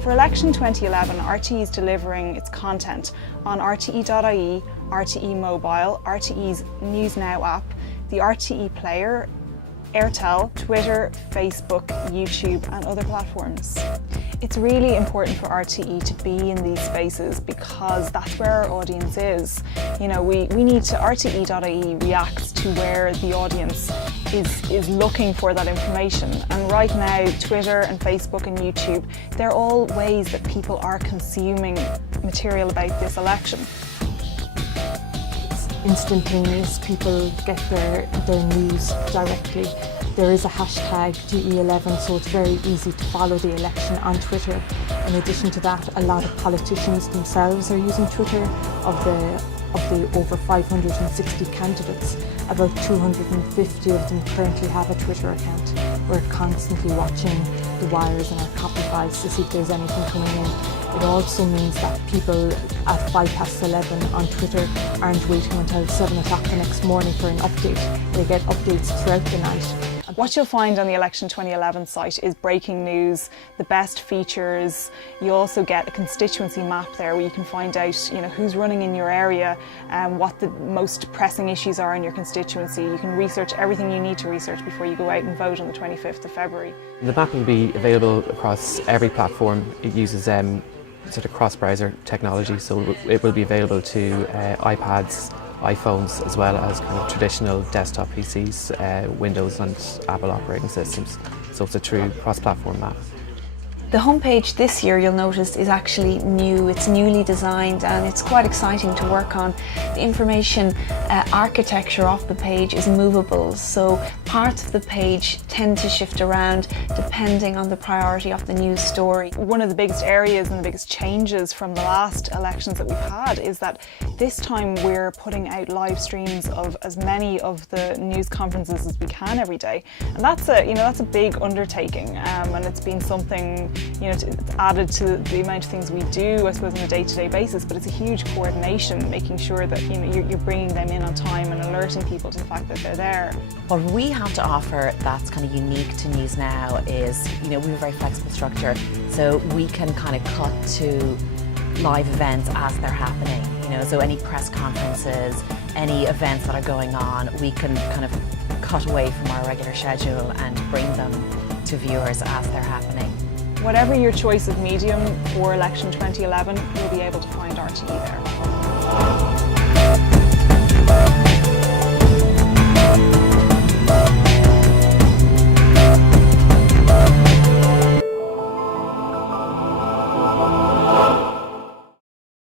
For election 2011, RTÉ is delivering its content on RTÉ.ie, RTÉ Mobile, RTÉ's News Now app, the RTÉ Player, RTÉ, Twitter, Facebook, YouTube and other platforms. It's really important for RTÉ to be in these spaces because that's where our audience is. You know, we need to, RTÉ.ie reacts to where the audience is looking for that information. And right now, Twitter and Facebook and YouTube, they're all ways that people are consuming material about this election. Instantaneous, people get their news directly. There is a hashtag DE11, so it's very easy to follow the election on Twitter. In addition to that, a lot of politicians themselves are using Twitter. Of the over 560 candidates, about 250 of them currently have a Twitter account. We're constantly watching the wires and our copy files to see if there's anything coming in. It also means that people at 11:05 on Twitter aren't waiting until 7 o'clock the next morning for an update. They get updates throughout the night. What you'll find on the Election 2011 site is breaking news, the best features. You also get a constituency map there where you can find out, you know, who's running in your area and what the most pressing issues are in your constituency. You can research everything you need to research before you go out and vote on the 25th of February. The map will be available across every platform. It uses sort of cross-browser technology, so it will be available to iPads, iPhones, as well as kind of traditional desktop PCs, Windows and Apple operating systems. So it's a true cross-platform map. The homepage this year, you'll notice, is actually new. It's newly designed and it's quite exciting to work on. The information architecture of the page is movable, so parts of the page tend to shift around depending on the priority of the news story. One of the biggest areas and the biggest changes from the last elections that we've had is that this time we're putting out live streams of as many of the news conferences as we can every day. And that's a big undertaking, and it's been something, it's added to the amount of things we do, I suppose, on a day-to-day basis, but it's a huge coordination, making sure that you're bringing them in on time and alerting people to the fact that they're there. What we have to offer that's kind of unique to News Now is, we have a very flexible structure, so we can kind of cut to live events as they're happening. So any press conferences, any events that are going on, we can kind of cut away from our regular schedule and bring them to viewers as they're happening. Whatever your choice of medium for election 2011, you'll be able to find RTÉ there.